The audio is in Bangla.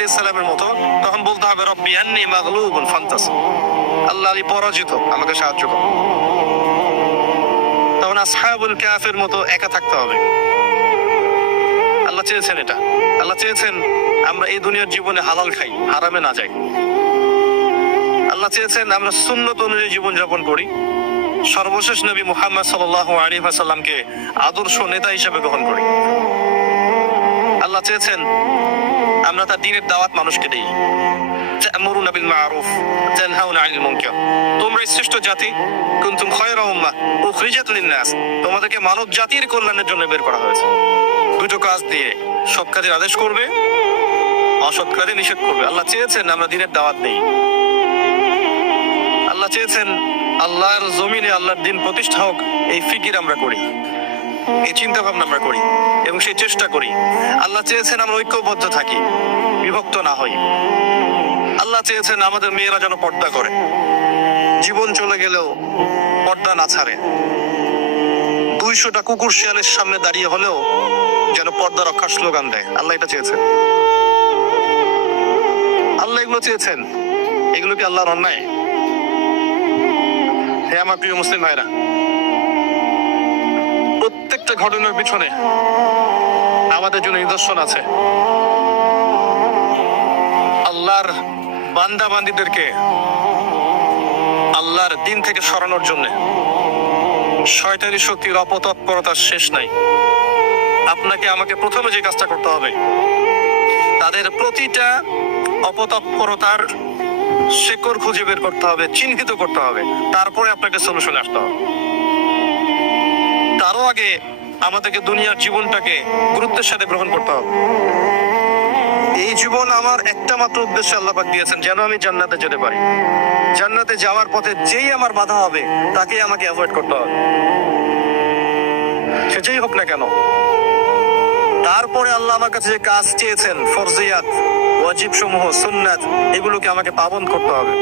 আলাইহিস সালামের মতো, তখন বলতে হবে রব্বি আন্নী মাগলুবুন ফান্তাসির, আল্লাহ আমি পরাজিত, আমাকে সাহায্য করো। তখন আসহাবুল কাহফের মতো একা থাকতে হবে। আল্লাহ চেয়েছেন এটা। আল্লাহ চেয়েছেন আমরা এই দুনিয়ার জীবনে হালাল খাই, হারামে না যাই। আল্লাহ চেয়েছেন আমরা সুন্নত অনুযায়ী জীবনযাপন করি, সর্বশেষ নবী মুহাম্মদ সাল্লাল্লাহু আলাইহি ওয়াসাল্লামকে আদর্শ নেতা হিসেবে গ্রহণ করি। আল্লাহ চেয়েছেন আমরা তার দ্বীনের দাওয়াত মানুষকে দেই। তা'মুরুনা বিল মা'রুফ তানহাউনা আনিল মুনকার, তোমরা শ্রেষ্ঠ জাতি, কুনতুম খায়রা উম্মাহ উখরিজাত লিন-নাস, তোমাদেরকে মানব জাতির কল্যাণের জন্য বের করা হয়েছে। দুটো কাজ দিয়ে, সৎ কাজের আদেশ করবে, অসৎ কাজে নিষেধ করবে। আল্লাহ চেয়েছেন আমরা দ্বীনের দাওয়াত দেই। আল্লাহ চেয়েছেন আল্লাহর জমিনে আল্লাহর দ্বীন প্রতিষ্ঠা হোক, এই ফিকির আমরা করি, এই চিন্তা ভাবনা আমরা করি এবং সেই চেষ্টা করি। আল্লাহ চেয়েছেন আমরা ঐক্যবদ্ধ থাকি, বিভক্ত না হই। আল্লাহ চেয়েছেন আমাদের মেয়েরা যেন পর্দা করে, জীবন চলে গেলেও পর্দা না ছাড়ে। 200টা কুকুর শিয়ালের সামনে দাঁড়িয়ে হলেও যেন পর্দা রক্ষার স্লোগান দেয়। আল্লাহ এটা চেয়েছেন। আল্লাহ এগুলো চেয়েছেন। এগুলো কি আল্লাহর অন্যায়? হে আমার প্রিয় মুসলিম ভাইরা, প্রত্যেকটা ঘটনার পিছনে আমাদের জন্য নিদর্শন আছে। আল্লাহর বান্দা বান্দীদেরকে আল্লাহর দিন থেকে সরানোর জন্য শয়তানি শক্তির অপতৎপরতার শেষ নাই। আপনাকে আমাকে প্রথমে যে কাজটা করতে হবে, তাদের প্রতিটা অপতৎপরতার শেকড় খুঁজে বের করতে হবে, চিহ্নিত করতে হবে, তারপরে আপনাকে সলিউশনে আসতে হবে। তারও আগে আমাদেরকে দুনিয়ার জীবনটাকে গুরুত্বের সাথে গ্রহণ করতে হবে। এই জীবন আমার একটা মাত্র উদ্দেশ্যে আল্লাহ পাক দিয়েছেন, যেন আমি জান্নাতে যেতে পারি। জান্নাতে যাওয়ার পথে যেই আমার বাধা হবে তাকে আমাকে অ্যাভয়েড করতে হবে, সে যেই হোক না কেন। তারপরে আল্লাহ আমার কাছে যে কাজ চেয়েছেন, ফরজিয়াত, ওয়াজিব সমূহ, সুন্নাত, এগুলোকে আমাকে পাবন করতে হবে।